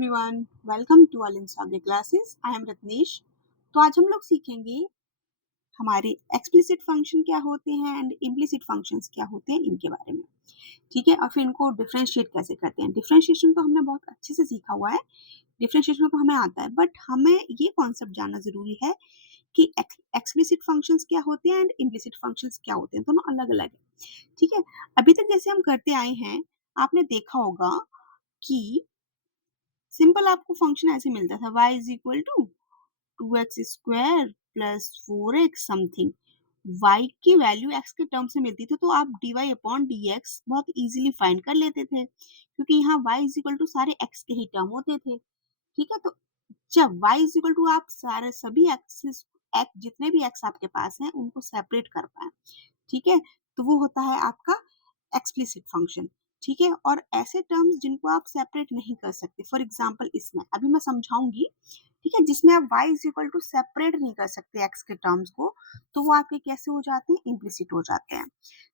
Everyone, welcome to all in Sage classes. I am Ratnesh. तो आज हम लोग सीखेंगे हमारे एक्सप्लिसिट फंक्शन क्या होते हैं एंड इम्प्लिसिट फंक्शंस क्या होते हैं इनके बारे में। ठीक है, और फिर इनको डिफरेंशिएट कैसे करते हैं। डिफरेंशिएशन तो हमने बहुत अच्छे से सीखा हुआ है, डिफरेंशिएशन तो हमें आता है, बट हमें ये कॉन्सेप्ट जानना जरूरी है कि एक्सप्लिसिट फंक्शंस क्या होते हैं एंड इम्प्लिसिट फंक्शंस क्या होते हैं, दोनों अलग अलग है। ठीक है, अभी तक जैसे हम करते आए हैं, आपने देखा होगा कि सिंपल आपको फंक्शन ऐसे मिलता था y is equal to 2x² plus 4x something. y की वैल्यू x के टर्म से मिलती थी तो आप dy अपॉन dx बहुत इजीली फाइंड कर लेते थे, क्योंकि यहाँ y इज इक्वल टू सारे x के ही टर्म होते थे। ठीक है, तो जब y इज इक्वल टू आप सारे सभी एक्सिस जितने भी x आपके पास हैं उनको सेपरेट कर पाए, ठीक है, तो वो होता है आपका एक्सप्लिसिट फंक्शन। ठीक है, और ऐसे टर्म्स जिनको आप सेपरेट नहीं कर सकते, फॉर एग्जांपल इसमें अभी मैं समझाऊंगी, ठीक है, जिसमें आप y is equal to separate नहीं कर सकते x के टर्म्स को, तो वो आपके कैसे हो जाते हैं, इम्प्लिसिट हो जाते हैं।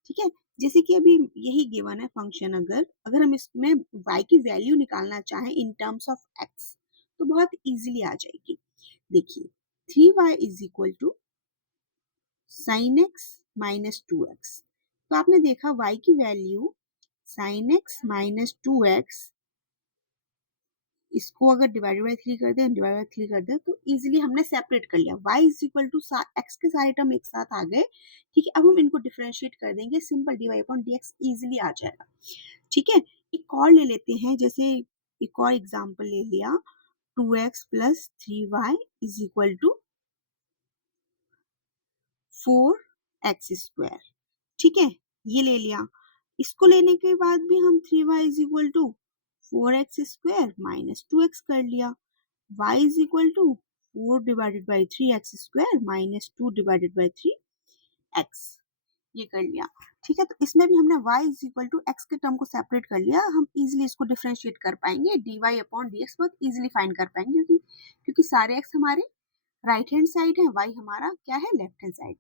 ठीक है, जैसे कि अभी यही गिवन है फंक्शन, अगर अगर हम इसमें y की वैल्यू निकालना चाहें इन टर्म्स ऑफ x तो बहुत इजीली आ जाएगी। देखिए 3y is equal to sin x minus 2x। तो आपने देखा y की value sin x minus 2x, इसको अगर डिवाइडेड बाय 3 कर दें, डिवाइड बाय 3 कर दें, तो इजीली हमने सेपरेट कर लिया। y is equal to x के सारे टर्म एक साथ आ गए। ठीक है, अब हम इनको डिफरेंशिएट कर देंगे, simple dy upon dx easily आ जाएगा। ठीक है, एक और ले लेते हैं, जैसे एक और एग्जांपल ले लिया, 2x plus 3y is equal to 4x²। ठीक है, ये ले लिया। इसको लेने के बाद भी हम 3y is equal to 4x² minus 2x कर लिया। y is equal to 4 divided by 3x² minus 2 divided by 3x, ये कर लिया। ठीक है, तो इसमें भी हमने y is equal to x के टर्म को सेपरेट कर लिया। हम इजीली इसको डिफरेंशिएट कर पाएंगे, dy अपॉन dx बहुत इजीली फाइंड कर पाएंगे, क्योंकि सारे x हमारे राइट हैंड साइड है, y हमारा क्या है, लेफ्ट हैंड साइड।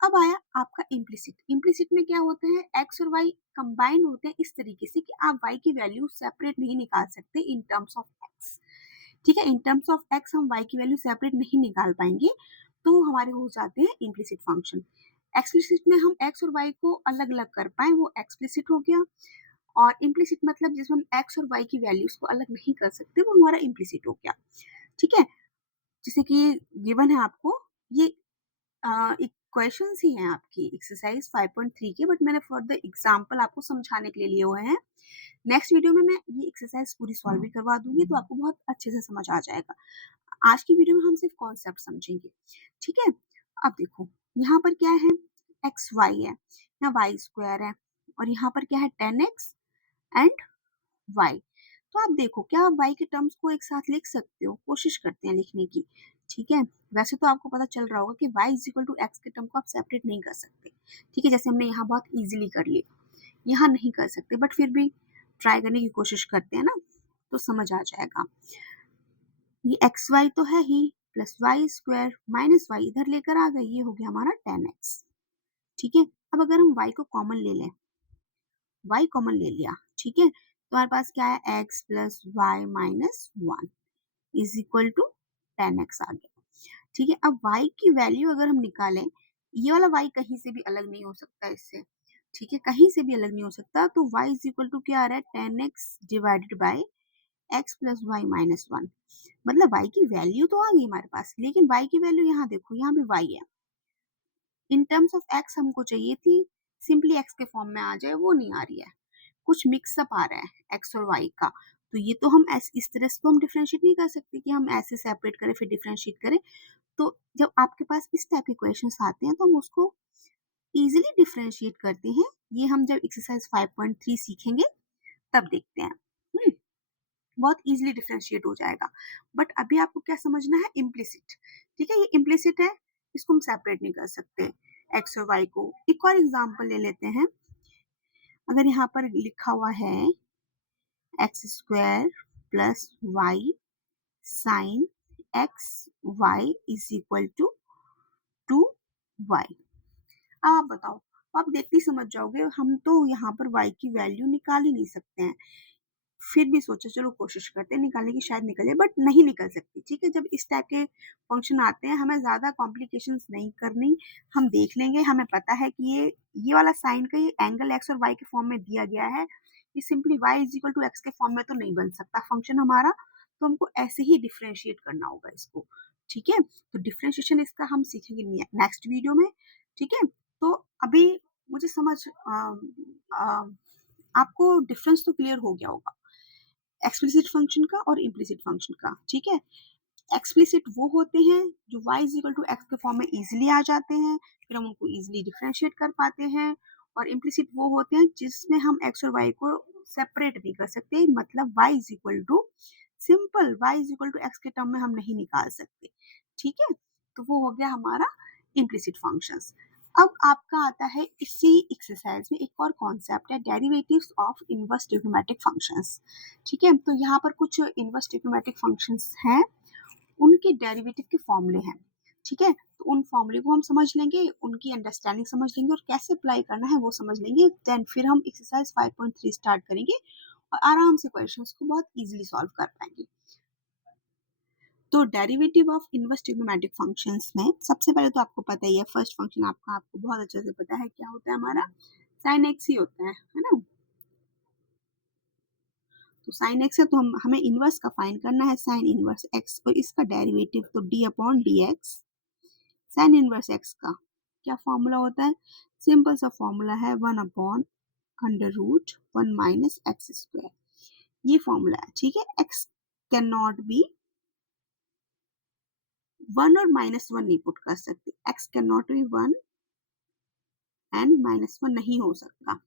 अब आया आपका इम्प्लिसिट। इम्प्लिसिट में क्या होता है, x और y कंबाइन होते हैं इस तरीके से कि आप y की वैल्यू सेपरेट नहीं निकाल सकते इन टर्म्स ऑफ x। ठीक है, इन टर्म्स ऑफ x हम y की वैल्यू सेपरेट नहीं निकाल पाएंगे, तो हमारे हो जाते हैं इम्प्लिसिट फंक्शन। एक्सप्लिसिट में हम x और y को अलग अलग कर पाए, वो एक्सप्लिसिट हो गया। और इम्प्लिसिट मतलब जिसमें हम x और y की वैल्यूज को अलग नहीं कर सकते, वो हमारा इम्प्लिसिट हो गया। ठीक है, जैसे कि गिवन है आपको ये इक्वेशंस ही हैं आपकी एक्सरसाइज 5.3 के, बट मैंने फॉर द एग्जांपल आपको समझाने के लिए लिए हुए हैं। नेक्स्ट वीडियो में मैं ये एक्सरसाइज पूरी सॉल्व भी करवा दूंगी, तो आपको बहुत अच्छे से समझ आ जाएगा। आज की वीडियो में हम सिर्फ कॉन्सेप्ट समझेंगे। ठीक है, अब देखो यहाँ पर क्या है, एक्स वाई है, यहाँ वाई स्क्वायर है, और यहाँ पर क्या है 10x एंड y। तो आप देखो क्या आप y के टर्म्स को एक साथ लिख सकते हो, कोशिश करते हैं लिखने की। ठीक है, वैसे तो आपको पता चल रहा होगा कि y is equal to x के टर्म को आप सेपरेट नहीं कर सकते। ठीक है, जैसे हमने यहाँ बहुत इजीली कर लिया, यहाँ नहीं कर सकते, बट फिर भी ट्राई करने की कोशिश करते हैं ना, तो समझ आ जाएगा। ये एक्स वाई तो है ही, plus y square minus y इधर लेकर आ गए, ये हो गया हमारा 10x। ठीक है, अब अगर हम y को कॉमन ले लें, y कॉमन ले लिया, ठीक है, तो हमारे पास क्या है, x plus y minus 1 is equal to 10x आ गया। ठीक है, अब y की वैल्यू अगर हम निकालें, ये वाला y कहीं से भी अलग नहीं हो सकता इससे। ठीक है, कहीं से भी अलग नहीं हो सकता, तो y इज इक्वल टू क्या आ रहा है, 10x divided by x plus y minus 1। मतलब y की वैल्यू तो आ गई हमारे पास, लेकिन y की वैल्यू यहाँ देखो, यहाँ भी y है। इन टर्म्स ऑफ x हमको चाहिए थी सिंपली x के फॉर्म में आ जाए, वो नहीं आ रही है, कुछ मिक्सअप आ रहा है x और y का। तो ये तो हम इस तरह से तो हम डिफरेंशिएट नहीं कर सकते कि हम ऐसे सेपरेट करें फिर डिफरेंशिएट करें। तो जब आपके पास इस टाइप के क्वेश्चंस आते हैं तो हम उसको इजीली डिफरेंशिएट करते हैं। ये हम जब एक्सरसाइज 5.3 सीखेंगे तब देखते हैं। बहुत इजीली डिफरेंशिएट हो जाएगा। बट अभी आपको क्या समझना है, इम्प्लिसिट। ठीक है, ये इम्प्लिसिट है, इसको हम सेपरेट नहीं कर सकते एक्स और वाई को। एक और एग्जांपल ले लेते हैं, अगर यहाँ पर लिखा हुआ है x² plus y sine x y is equal to 2y। अब आप बताओ, आप देखते ही समझ जाओगे, हम तो यहाँ पर y की वैल्यू निकाल ही नहीं सकते हैं। फिर भी सोचा चलो कोशिश करते हैं निकालने की, शायद निकल जाए, बट नहीं निकल सकती। ठीक है, जब इस टाइप के फंक्शन आते हैं हमें ज़्यादा कॉम्प्लिकेशंस नहीं करनी, हम देख लेंगे, हमें पता है कि ये वाला साइन का ये एंगल एक्स और वाई के फॉर्म में दिया गया है, ये simply y is equal to x के फॉर्म में तो नहीं बन सकता फंक्शन हमारा, तो हमको ऐसे ही डिफ्रेंशिएट करना होगा इसको। ठीक है, तो डिफ्रेंशिएशन इसका हम सीखेंगे नेक्स्ट वीडियो में। ठीक है, तो अभी मुझे समझ आपको डिफरेंस तो क्लियर हो गया होगा एक्सप्लिसिट फंक्शन का और इम्प्लिसिट फंक्शन का। ठीक है, एक्सप्लिसिट वो होते हैं जो y is equal to x के फॉर्म में इजीली आ जाते हैं, फिर हम उनको इजीली डिफरेंशिएट कर पाते हैं। और इम्प्लिसिट वो होते हैं जिसमें हम x और y को सेपरेट नहीं कर सकते, मतलब y is equal to simple y is equal to x के टर्म में हम नहीं निकाल सकते। ठीक है, तो वो हो गया हमारा इम्प्लिसिट फंक्शंस। अब आपका आता है इसी एक्सरसाइज में एक और कॉन्सेप्ट है, derivatives of inverse trigonometric functions. ठीक है, तो यहाँ पर कुछ इनवर्स ट्रिग्नोमेट्रिक फंक्शंस हैं, उनके डेरिवेटिव के फॉर्मूले हैं। ठीक है, तो उन फॉर्मूले को हम समझ लेंगे, उनकी अंडरस्टैंडिंग समझ लेंगे और कैसे अप्लाई करना है वो समझ लेंगे, देन फिर हम एक्सरसाइज 5.3 स्टार्ट करेंगे और आराम से क्वेश्चंस को बहुत इजीली सॉल्व कर पाएंगे। तो derivative of inverse trigonometric functions में सबसे पहले तो आपको पता ही है, फर्स्ट फंक्शन आपको बहुत अच्छे से पता है क्या होता है, हमारा साइन एक्स ही होता है ना। तो साइन एक्स है तो हमें इनवर्स का फाइंड करना है, साइन इनवर्स एक्स, और इसका डेरिवेटिव तो D upon d x. Sine inverse x का क्या फॉर्मूला होता है, सिंपल सा फॉर्मूला है 1 upon under root 1 minus x square, ये फॉर्मूला है। ठीक है, एक्स कैन नॉट बी 1 और -1 नहीं पुट कर सकते, x can not be 1 and -1 नहीं हो सकता।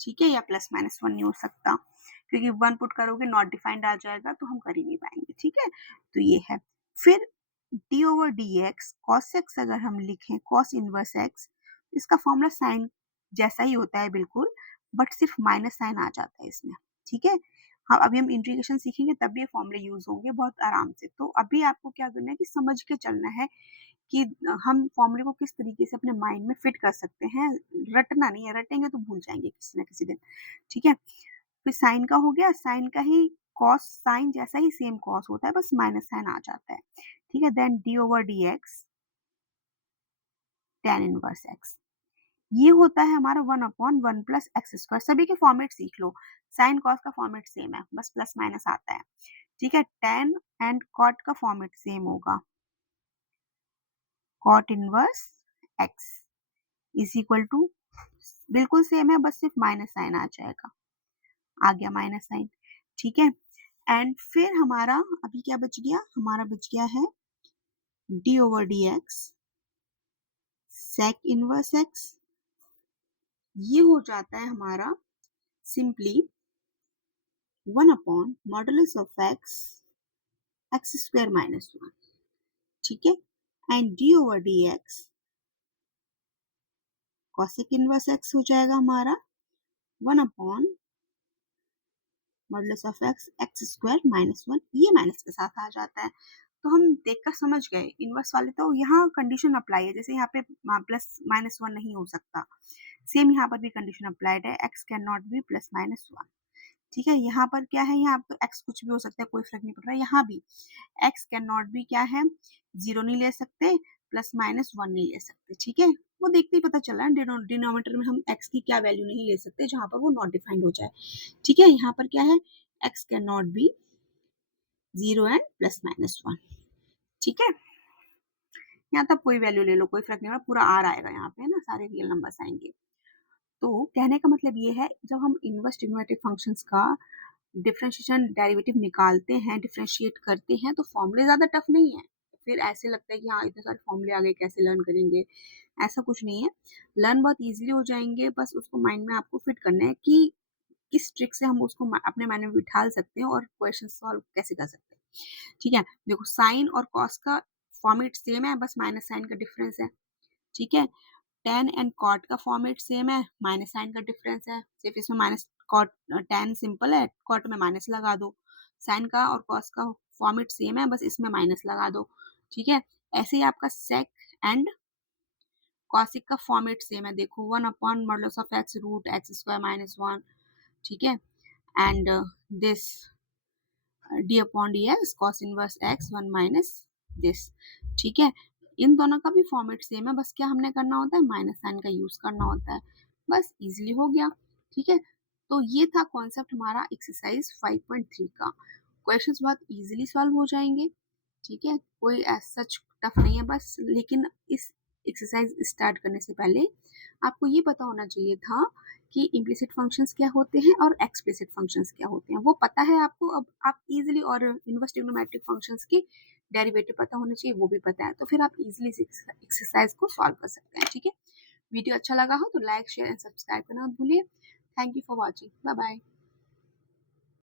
ठीक है, या +-1 नहीं हो सकता, क्योंकि 1 पुट करोगे नॉट डिफाइंड आ जाएगा तो हम कर ही नहीं पाएंगे। ठीक है, तो ये है। फिर D over d x cos x अगर हम लिखें, कॉस इनवर्स एक्स, इसका फॉर्मूला साइन जैसा ही होता है बिल्कुल, बट सिर्फ माइनस साइन आ जाता है इसमें। ठीक है, हाँ अभी हम इंटीग्रेशन सीखेंगे तब ये फॉर्मूले यूज होंगे बहुत आराम से। तो अभी आपको क्या करना है कि समझ के चलना है कि हम फॉर्मूले को किस तरीके से अपने माइंड में फिट कर सकते हैं, रटना नहीं है, रटेंगे तो भूल जाएंगे किसी ना किसी दिन। ठीक है, फिर साइन का हो गया, साइन का ही कॉस, साइन जैसा ही सेम कॉस होता है, बस माइनस साइन आ जाता है। ठीक है, then d over d x tan inverse x, ये होता है हमारा 1 अपॉन 1 प्लस एक्स स्क्वायर। सभी के फॉर्मेट सीख लो, साइन कॉस का फॉर्मेट सेम है, बस प्लस माइनस आता है। ठीक है, टेन एंड कॉट का फॉर्मेट सेम होगा, cot inverse x is equal to, बिल्कुल सेम है, बस सिर्फ माइनस साइन आ जाएगा, आ गया माइनस साइन। ठीक है, एंड फिर हमारा अभी क्या बच गया, हमारा बच गया है d over d x sec inverse x, ये हो जाता है हमारा simply 1 upon modulus of x x square minus 1। ठीक है, and d over d x cosec inverse x हो जाएगा हमारा 1 upon modulus of x x square minus 1, ये माइनस के साथ आ जाता है। तो हम देखकर समझ गए इनवर्स वाले, तो यहाँ कंडीशन अप्लाई है, जैसे यहाँ पे +-1 नहीं हो सकता, सेम यहाँ पर भी कंडीशन अप्लाइड है, एक्स कैन नॉट बी +-1। ठीक है, यहाँ पर क्या है, यहाँ तो एक्स कुछ भी हो सकता है, कोई फर्क नहीं पड़ रहा है, यहाँ भी एक्स कैन नॉट बी क्या है, 0 नहीं ले सकते, +-1 नहीं ले सकते। ठीक है, वो देखते ही पता चल रहा है डिनोमिनेटर में हम एक्स की क्या वैल्यू नहीं ले सकते जहां पर वो नॉट डिफाइंड हो जाए। ठीक है, यहाँ पर क्या है, x can not be 0 and +-1। ठीक है, यहाँ तक कोई वैल्यू ले लो, कोई फर्क नहीं पड़ा, पूरा आर आएगा यहाँ पे, है ना, सारे रियल नंबर्स आएंगे। तो कहने का मतलब ये है, जब हम इनवर्स ट्रिग्नोमेट्रिक फंक्शंस का डिफरेंशिएशन डेरिवेटिव निकालते हैं, डिफरेंशिएट करते हैं, तो फॉर्मूले ज़्यादा टफ नहीं है। फिर ऐसे लगता है कि हाँ इतने सारे फॉर्मूले आ गए, कैसे लर्न करेंगे, ऐसा कुछ नहीं है, लर्न बहुत इजीली हो जाएंगे, बस उसको माइंड में आपको फिट करना है कि किस ट्रिक से हम उसको अपने माइंड में बिठा सकते हैं और क्वेश्चन सॉल्व कैसे कर सकते हैं। ठीक है, देखो साइन और कॉस का फॉर्मेट सेम है, बस माइनस साइन का डिफरेंस है। ठीक है, टेन एंड कॉट का फॉर्मेट सेम है, माइनस साइन का डिफरेंस है, सिर्फ इसमें माइनस कॉट, टेन सिंपल है, कॉट में माइनस लगा दो। साइन का और कॉस का फॉर्मेट सेम है, बस इसमें माइनस लगा दो। ठीक है, ऐसे ही आपका सेक एंड कॉसिक का फॉर्मेट सेम है, देखो 1 upon modulus of x root x square minus 1। ठीक है, and this d upon d x cos inverse x one minus this. ठीक है, इन दोनों का भी फॉर्मेट सेम है, बस क्या हमने करना होता है, माइनस साइन का यूज करना होता है, बस इजीली हो गया। ठीक है, तो ये था कॉन्सेप्ट हमारा एक्सरसाइज 5.3 का। क्वेश्चंस बहुत इजीली सॉल्व हो जाएंगे। ठीक है, कोई सच टफ नहीं है बस, लेकिन इस एक्सरसाइज स्टार्ट करने से पहले आपको ये पता होना चाहिए था कि इम्प्लिसिट फंक्शंस क्या होते हैं और एक्सप्लिसिट फंक्शंस क्या होते हैं, वो पता है आपको। अब आप इजीली, और इनवर्स ट्रिग्नोमेट्रिक फंक्शंस के डेरिवेटिव पता होने चाहिए, वो भी पता है, तो फिर आप इजीली एक्सरसाइज को सॉल्व कर सकते हैं। ठीक है, वीडियो अच्छा लगा हो तो लाइक शेयर एंड सब्सक्राइब करना मत भूलिए। Thank you for watching, bye bye.